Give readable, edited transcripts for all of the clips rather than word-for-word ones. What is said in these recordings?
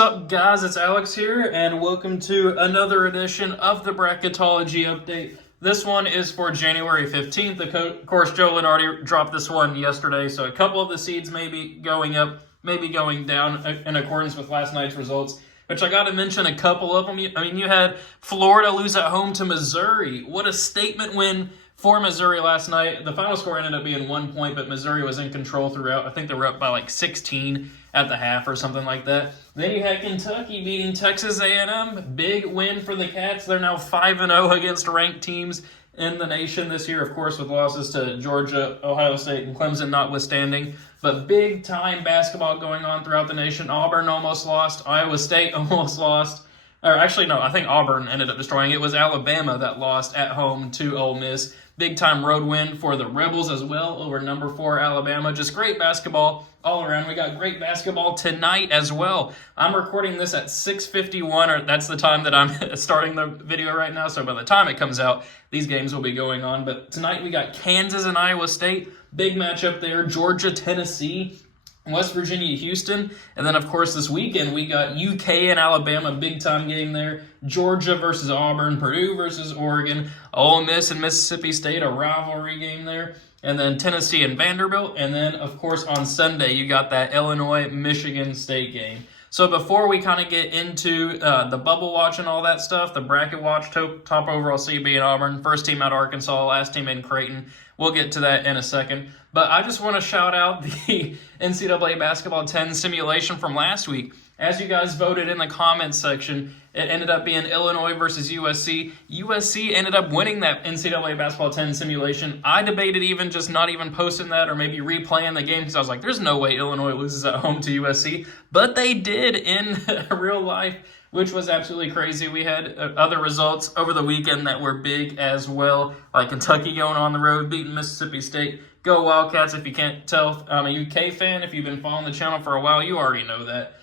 Sup guys, it's Alex here, and welcome to another edition of the Bracketology update. This one is for January 15th. Of course, Joe Lunardi dropped this one yesterday, so a couple of the seeds may be going up, maybe going down in accordance with last night's results, which I got to mention a couple of them. You had Florida lose at home to Missouri. What a statement win for Missouri last night. The final score ended up being 1 point, but Missouri was in control throughout. I think they were up by like 16 at the half or something like that. Then you had Kentucky beating Texas A&M. Big win for the Cats. They're now 5-0 against ranked teams in the nation this year, of course, with losses to Georgia, Ohio State, and Clemson notwithstanding. But big-time basketball going on throughout the nation. Auburn almost lost. Iowa State almost lost. Or actually, no, I think Auburn ended up destroying it. It was Alabama that lost at home to Ole Miss. Big-time road win for the Rebels as well over number 4 Alabama. Just great basketball all around. We got great basketball tonight as well. I'm recording this at 6:51, or that's the time that I'm starting the video right now. So by the time it comes out, these games will be going on. But tonight we got Kansas and Iowa State. Big matchup there. Georgia, Tennessee. West Virginia, Houston, and then, of course, this weekend we got UK and Alabama, big-time game there. Georgia versus Auburn, Purdue versus Oregon, Ole Miss and Mississippi State, a rivalry game there, and then Tennessee and Vanderbilt, and then, of course, on Sunday you got that Illinois-Michigan State game. So before we kind of get into the bubble watch and all that stuff, the bracket watch, top overall seed being Auburn, first team out Arkansas, last team in Creighton. We'll get to that in a second. But I just want to shout out the NCAA Basketball 10 simulation from last week. As you guys voted in the comments section, it ended up being Illinois versus USC. USC ended up winning that NCAA Basketball 10 simulation. I debated even just not even posting that or maybe replaying the game because I was like, there's no way Illinois loses at home to USC. But they did in real life, which was absolutely crazy. We had other results over the weekend that were big as well, like Kentucky going on the road, beating Mississippi State. Go Wildcats. If you can't tell, I'm a UK fan. If you've been following the channel for a while, you already know that.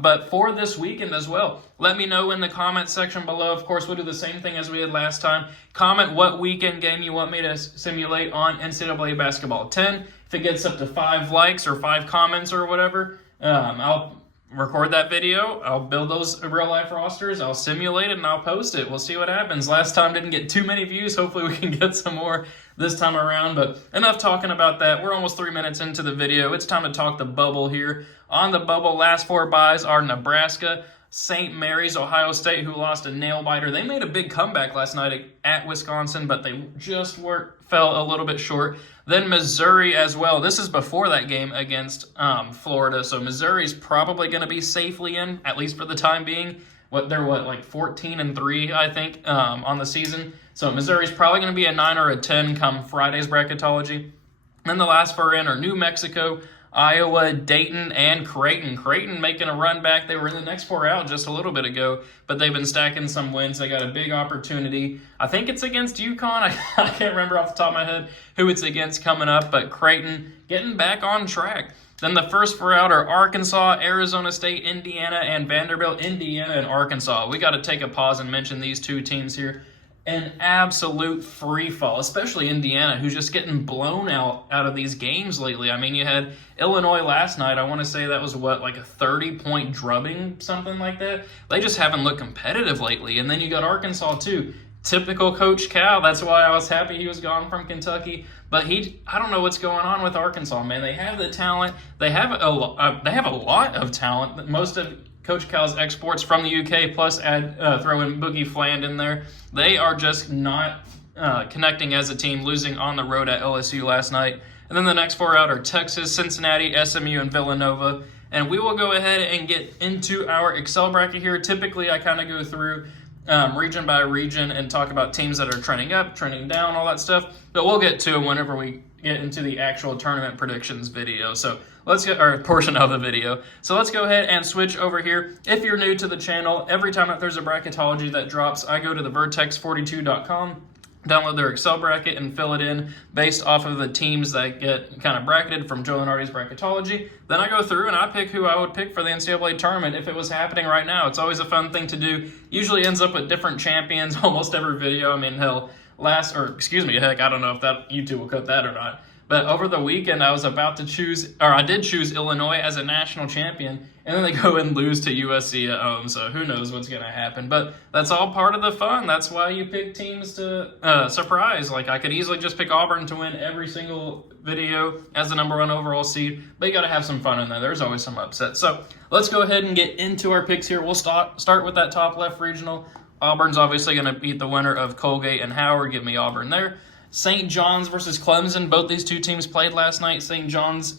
But for this weekend as well, let me know in the comment section below. Of course, we'll do the same thing as we did last time. Comment what weekend game you want me to simulate on NCAA Basketball 10. If it gets up to 5 likes or 5 comments or whatever, I'll record that video. I'll build those real-life rosters. I'll simulate it, and I'll post it. We'll see what happens. Last time didn't get too many views. Hopefully we can get some more this time around, but enough talking about that. We're almost 3 minutes into the video. It's time to talk the bubble here. On the bubble, last 4 byes are Nebraska, St. Mary's, Ohio State, who lost a nail-biter. They made a big comeback last night at Wisconsin, but they just fell a little bit short. Then Missouri as well. This is before that game against Florida, so Missouri's probably going to be safely in, at least for the time being. They're like 14-3, I think, on the season. So Missouri's probably going to be a 9 or a 10 come Friday's bracketology. Then the last 4 in are New Mexico, Iowa, Dayton, and Creighton. Creighton making a run back. They were in the next 4 out just a little bit ago, but they've been stacking some wins. They got a big opportunity. I think it's against UConn. I can't remember off the top of my head who it's against coming up, but Creighton getting back on track. Then the first 4 out are Arkansas, Arizona State, Indiana, and Vanderbilt. Indiana and Arkansas. We got to take a pause and mention these 2 teams here. An absolute free fall, especially Indiana, who's just getting blown out of these games lately. I mean, you had Illinois last night. I want to say that was, like a 30-point drubbing, something like that. They just haven't looked competitive lately. And then you got Arkansas, too. Typical Coach Cal. That's why I was happy he was gone from Kentucky. But I don't know what's going on with Arkansas, man. They have the talent. They have a lot of talent. Most of Coach Cal's exports from the UK, plus throw in Boogie Fland in there. They are just not connecting as a team, losing on the road at LSU last night. And then the next 4 out are Texas, Cincinnati, SMU, and Villanova. And we will go ahead and get into our Excel bracket here. Typically, I kind of go through region by region and talk about teams that are trending up, trending down, all that stuff. But we'll get to them whenever we get into the actual tournament predictions video. So let's get our portion of the video. So let's go ahead and switch over here. If you're new to the channel, every time that there's a bracketology that drops, I go to the vertex42.com, download their Excel bracket, and fill it in based off of the teams that get kind of bracketed from Joe Lunardi's bracketology. Then I go through and I pick who I would pick for the NCAA tournament if it was happening right now. It's always a fun thing to do. Usually ends up with different champions almost every video. I mean, hell, heck, I don't know if that YouTube will cut that or not. But over the weekend, I did choose Illinois as a national champion, and then they go and lose to USC at home. So who knows what's going to happen? But that's all part of the fun. That's why you pick teams to surprise. Like, I could easily just pick Auburn to win every single video as the number 1 overall seed, but you got to have some fun in there. There's always some upsets. So let's go ahead and get into our picks here. We'll start with that top left regional. Auburn's obviously going to beat the winner of Colgate and Howard. Give me Auburn there. St. John's versus Clemson. Both these two teams played last night. St. John's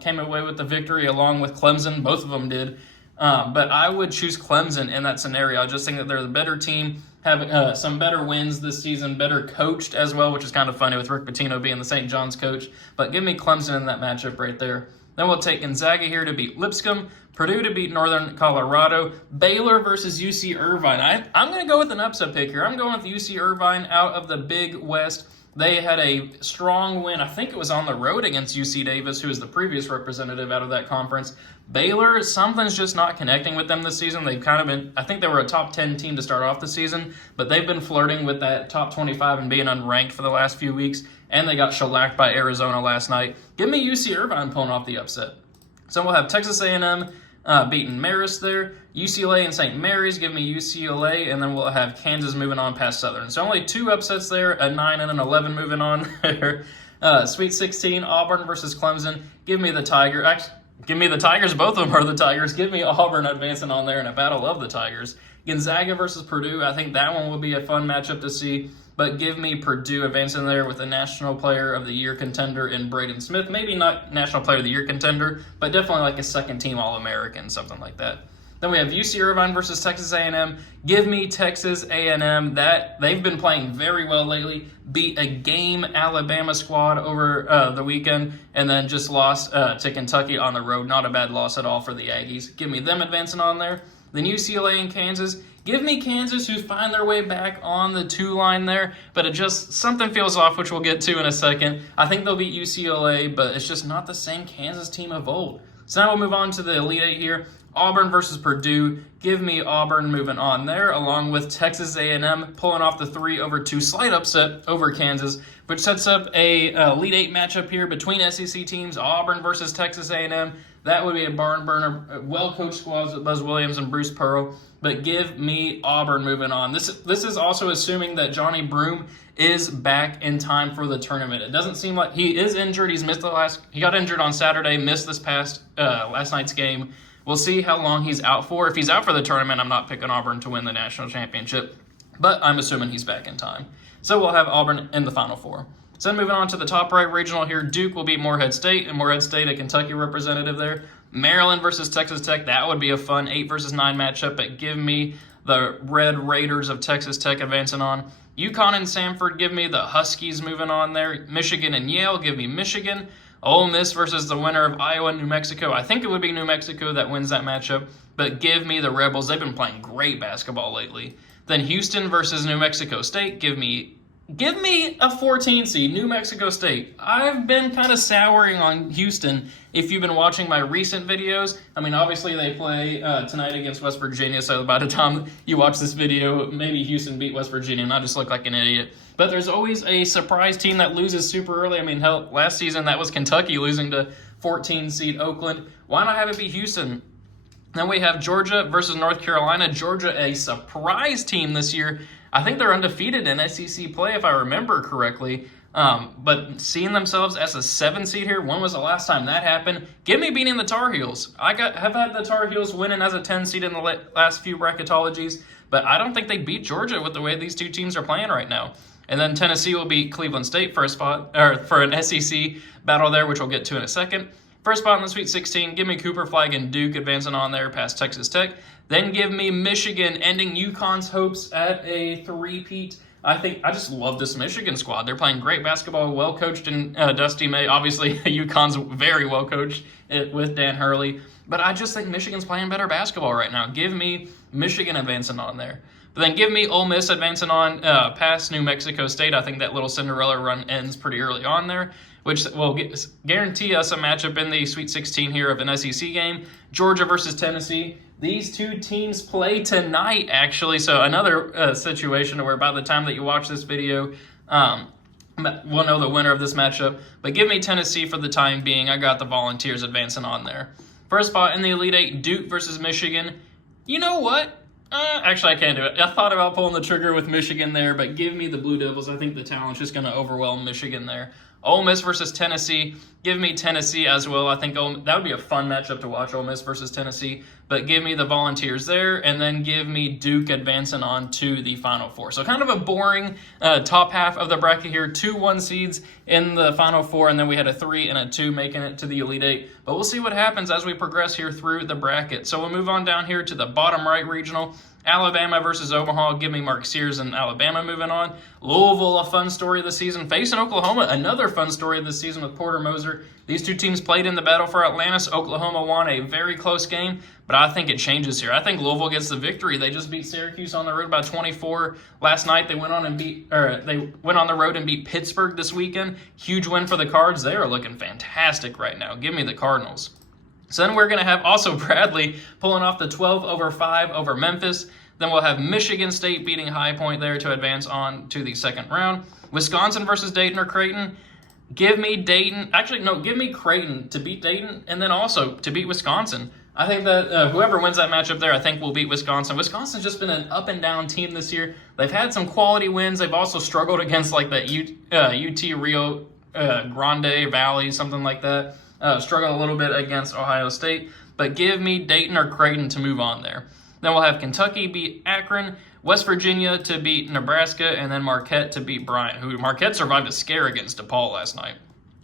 came away with the victory along with Clemson. Both of them did. But I would choose Clemson in that scenario. I just think that they're the better team, have some better wins this season, better coached as well, which is kind of funny with Rick Pitino being the St. John's coach. But give me Clemson in that matchup right there. Then we'll take Gonzaga here to beat Lipscomb, Purdue to beat Northern Colorado, Baylor versus UC Irvine. I'm going to go with an upset pick here. I'm going with UC Irvine out of the Big West. They had a strong win. I think it was on the road against UC Davis, who is the previous representative out of that conference. Baylor, something's just not connecting with them this season. They've kind of been, I think they were a top 10 team to start off the season, but they've been flirting with that top 25 and being unranked for the last few weeks, and they got shellacked by Arizona last night. Give me UC Irvine pulling off the upset. So we'll have Texas A&M beating Marist there. UCLA and St. Mary's, give me UCLA, and then we'll have Kansas moving on past Southern. So only 2 upsets there, a 9 and an 11 moving on there. Sweet 16, Auburn versus Clemson. Give me the Tigers. Actually, give me the Tigers. Both of them are the Tigers. Give me Auburn advancing on there in a battle of the Tigers. Gonzaga versus Purdue. I think that one will be a fun matchup to see. But give me Purdue advancing there with a National Player of the Year contender in Braden Smith. Maybe not National Player of the Year contender, but definitely like a second-team All-American, something like that. Then we have UC Irvine versus Texas A&M. Give me Texas A&M. That they've been playing very well lately. Beat a game Alabama squad over the weekend, and then just lost to Kentucky on the road. Not a bad loss at all for the Aggies. Give me them advancing on there. Then UCLA and Kansas. Give me Kansas, who find their way back on the 2 line there, but it just, something feels off, which we'll get to in a second. I think they'll beat UCLA, but it's just not the same Kansas team of old. So now we'll move on to the Elite Eight here. Auburn versus Purdue. Give me Auburn moving on there, along with Texas A&M pulling off the 3-2 slight upset over Kansas, which sets up a Elite Eight matchup here between SEC teams, Auburn versus Texas A&M. That would be a barn burner, well-coached squads with Buzz Williams and Bruce Pearl, but give me Auburn moving on. This is also assuming that Johnny Broome is back in time for the tournament. It doesn't seem like he is injured. He got injured on Saturday, missed this past last night's game. We'll see how long he's out for. If he's out for the tournament, I'm not picking Auburn to win the national championship, but I'm assuming he's back in time. So we'll have Auburn in the Final Four. So then moving on to the top right regional here, Duke will beat Morehead State, and Morehead State, a Kentucky representative there. Maryland versus Texas Tech, that would be a fun 8 versus 9 matchup, but give me the Red Raiders of Texas Tech advancing on. UConn and Samford, give me the Huskies moving on there. Michigan and Yale, give me Michigan. Ole Miss versus the winner of Iowa and New Mexico. I think it would be New Mexico that wins that matchup, but give me the Rebels. They've been playing great basketball lately. Then Houston versus New Mexico State, give me a 14 seed, New Mexico State. I've been kind of souring on Houston if you've been watching my recent videos. I mean, obviously they play tonight against West Virginia, so by the time you watch this video, maybe Houston beat West Virginia and I just look like an idiot. But there's always a surprise team that loses super early. I mean, hell, last season that was Kentucky losing to 14 seed Oakland. Why not have it be Houston? Then we have Georgia versus North Carolina. Georgia, a surprise team this year. I think they're undefeated in SEC play, if I remember correctly. But seeing themselves as a 7 seed here, when was the last time that happened? Give me beating the Tar Heels. Have had the Tar Heels winning as a 10 seed in the last few bracketologies, but I don't think they beat Georgia with the way these two teams are playing right now. And then Tennessee will beat Cleveland State for a spot, or for an SEC battle there, which we'll get to in a second. First spot in the Sweet 16, give me Cooper Flag and Duke advancing on there past Texas Tech. Then give me Michigan ending UConn's hopes at a 3-peat. I just love this Michigan squad. They're playing great basketball, well-coached in Dusty May. Obviously, UConn's very well-coached with Dan Hurley. But I just think Michigan's playing better basketball right now. Give me Michigan advancing on there. But then give me Ole Miss advancing on past New Mexico State. I think that little Cinderella run ends pretty early on there, which will guarantee us a matchup in the Sweet 16 here of an SEC game. Georgia versus Tennessee. These two teams play tonight, actually. So another situation where by the time that you watch this video, we'll know the winner of this matchup. But give me Tennessee for the time being. I got the Volunteers advancing on there. First spot in the Elite Eight, Duke versus Michigan. You know what? Actually, I can't do it. I thought about pulling the trigger with Michigan there, but give me the Blue Devils. I think the talent's just going to overwhelm Michigan there. Ole Miss versus Tennessee. Give me Tennessee as well. I think that would be a fun matchup to watch, Ole Miss versus Tennessee. But give me the Volunteers there, and then give me Duke advancing on to the Final Four. So kind of a boring top half of the bracket here. 2 1 seeds in the Final Four, and then we had a 3 and a 2 making it to the Elite Eight. But we'll see what happens as we progress here through the bracket. So we'll move on down here to the bottom right regional. Alabama versus Omaha. Give me Mark Sears and Alabama moving on. Louisville, a fun story of the season. Facing Oklahoma, another fun story of the season with Porter Moser. These two teams played in the battle for Atlantis. Oklahoma won a very close game, but I think it changes here. I think Louisville gets the victory. They just beat Syracuse on the road by 24 last night. They went on the road and beat Pittsburgh this weekend. Huge win for the Cards. They are looking fantastic right now. Give me the Cardinals. So then we're going to have also Bradley pulling off the 12-5 over Memphis. Then we'll have Michigan State beating High Point there to advance on to the second round. Wisconsin versus Dayton or Creighton. Give me Dayton. Actually, no, give me Creighton to beat Dayton and then also to beat Wisconsin. I think that whoever wins that matchup there, I think will beat Wisconsin. Wisconsin's just been an up-and-down team this year. They've had some quality wins. They've also struggled against like the UT Rio Grande Valley, something like that. Struggled a little bit against Ohio State. But give me Dayton or Creighton to move on there. Then we'll have Kentucky beat Akron, West Virginia to beat Nebraska, and then Marquette to beat Bryant, who Marquette survived a scare against DePaul last night.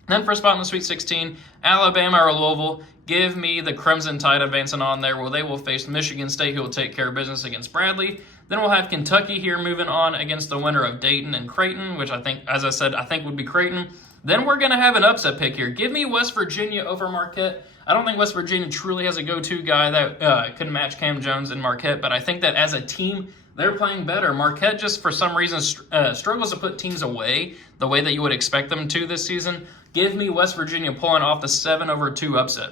Then for a spot in the Sweet 16, Alabama or Louisville. Give me the Crimson Tide advancing on there, where they will face Michigan State, who will take care of business against Bradley. Then we'll have Kentucky here moving on against the winner of Dayton and Creighton, which I think, as I said, I think would be Creighton. Then we're going to have an upset pick here. Give me West Virginia over Marquette. I don't think West Virginia truly has a go-to guy that could match Cam Jones and Marquette, but I think that as a team, they're playing better. Marquette just, for some reason, struggles to put teams away the way that you would expect them to this season. Give me West Virginia pulling off the 7-2 upset.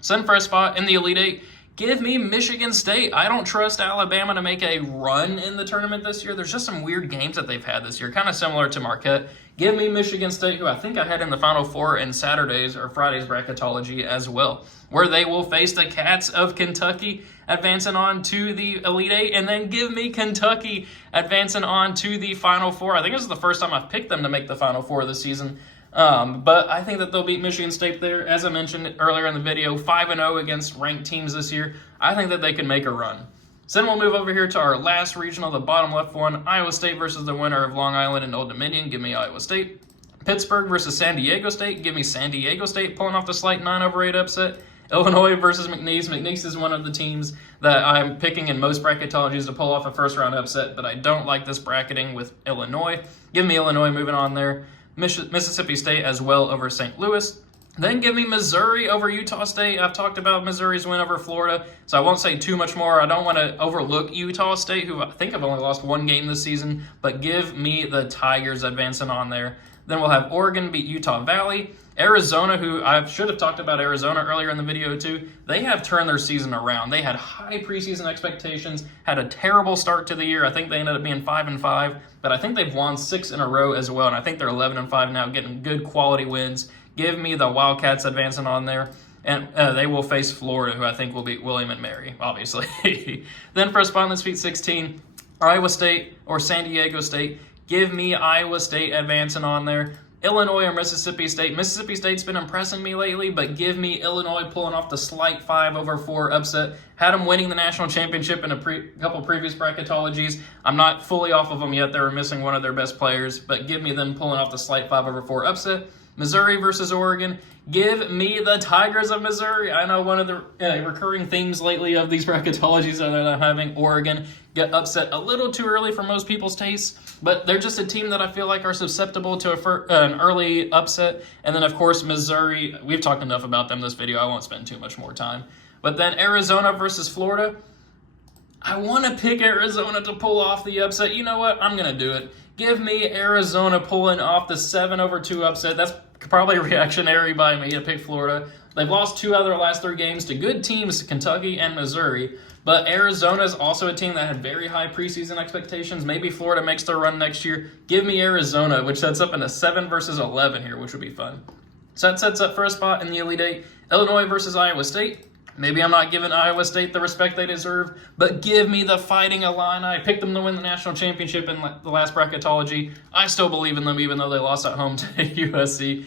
Send for a spot in the Elite Eight. Give me Michigan State. I don't trust Alabama to make a run in the tournament this year. There's just some weird games that they've had this year, kind of similar to Marquette. Give me Michigan State, who I think I had in the Final Four in Saturday's or Friday's bracketology as well, where they will face the Cats of Kentucky advancing on to the Elite Eight, and then give me Kentucky advancing on to the Final Four. I think this is the first time I've picked them to make the Final Four this season. But I think that they'll beat Michigan State there. As I mentioned earlier in the video, 5-0 against ranked teams this year. I think that they can make a run. So then we'll move over here to our last regional, the bottom left one. Iowa State versus the winner of Long Island and Old Dominion. Give me Iowa State. Pittsburgh versus San Diego State. Give me San Diego State pulling off the slight 9-8 upset. Illinois versus McNeese. McNeese is one of the teams that I'm picking in most bracketologies to pull off a first-round upset, but I don't like this bracketing with Illinois. Give me Illinois moving on there. Mississippi State as well over St. Louis. Then give me Missouri over Utah State. I've talked about Missouri's win over Florida, so I won't say too much more. I don't want to overlook Utah State, who I think have only lost one game this season, but give me the Tigers advancing on there. Then we'll have Oregon beat Utah Valley. Arizona, who I should have talked about Arizona earlier in the video too, they have turned their season around. They had high preseason expectations, had a terrible start to the year. I think they ended up being 5-5, but I think they've won 6 in a row as well, and I think they're 11-5 now, getting good quality wins. Give me the Wildcats advancing on there, and they will face Florida, who I think will beat William & Mary, obviously. Then for a spot in the Sweet 16, Iowa State or San Diego State. Give me Iowa State advancing on there. Illinois or Mississippi State. Mississippi State's been impressing me lately, but give me Illinois pulling off the slight 5-4 upset. Had them winning the national championship in a couple previous bracketologies. I'm not fully off of them yet. They were missing one of their best players, but give me them pulling off the slight 5-4 upset. Missouri versus Oregon. Give me the Tigers of Missouri. I know one of the recurring themes lately of these bracketologies are that I'm having Oregon get upset a little too early for most people's tastes, but they're just a team that I feel like are susceptible to an early upset. And then, of course, Missouri. We've talked enough about them this video. I won't spend too much more time. But then Arizona versus Florida. I want to pick Arizona to pull off the upset. You know what? I'm going to do it. Give me Arizona pulling off the 7-2 upset. That's probably reactionary by me to pick Florida. They've lost 2 out of their last 3 games to good teams, Kentucky and Missouri. But Arizona is also a team that had very high preseason expectations. Maybe Florida makes their run next year. Give me Arizona, which sets up in a 7 versus 11 here, which would be fun. So that sets up for a spot in the Elite Eight. Illinois versus Iowa State. Maybe I'm not giving Iowa State the respect they deserve, but give me the Fighting Illini. I picked them to win the national championship in the last bracketology. I still believe in them, even though they lost at home to USC.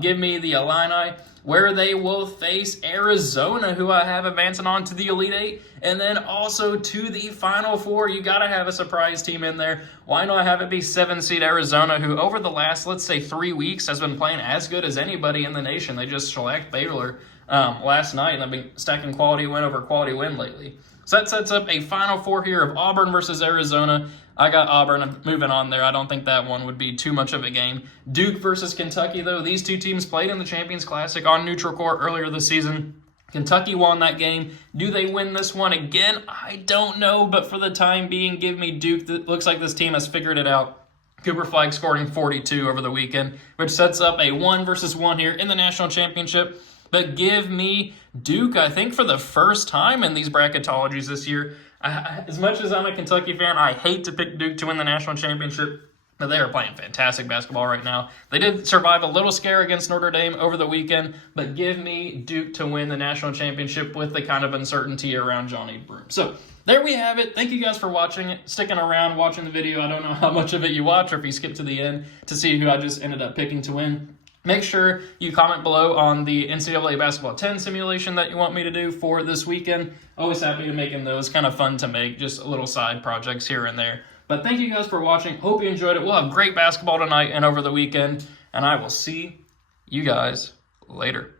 Give me the Illini, where they will face Arizona, who I have advancing on to the Elite Eight, and then also to the Final Four. You got to have a surprise team in there. Why not have it be 7-seed Arizona, who over the last, let's say, 3 weeks has been playing as good as anybody in the nation. They just shellacked Baylor last night, and I've been stacking quality win over quality win lately. So that sets up a Final Four here of Auburn versus Arizona. I got Auburn. I'm moving on there. I don't think that one would be too much of a game. Duke versus Kentucky, though. These 2 teams played in the Champions Classic on neutral court earlier this season. Kentucky won that game. Do they win this one again? I don't know, but for the time being, give me Duke. It looks like this team has figured it out. Cooper Flag scoring 42 over the weekend, which sets up a 1 versus 1 here in the national championship. But give me Duke, I think, for the first time in these bracketologies this year. As much as I'm a Kentucky fan, I hate to pick Duke to win the national championship, but they are playing fantastic basketball right now. They did survive a little scare against Notre Dame over the weekend, but give me Duke to win the national championship with the kind of uncertainty around Johnny Broome. So there we have it. Thank you guys for watching it, sticking around, watching the video. I don't know how much of it you watch or if you skip to the end to see who I just ended up picking to win. Make sure you comment below on the NCAA Basketball 10 simulation that you want me to do for this weekend. Always happy to making those. Kind of fun to make, just little side projects here and there. But thank you guys for watching. Hope you enjoyed it. We'll have great basketball tonight and over the weekend. And I will see you guys later.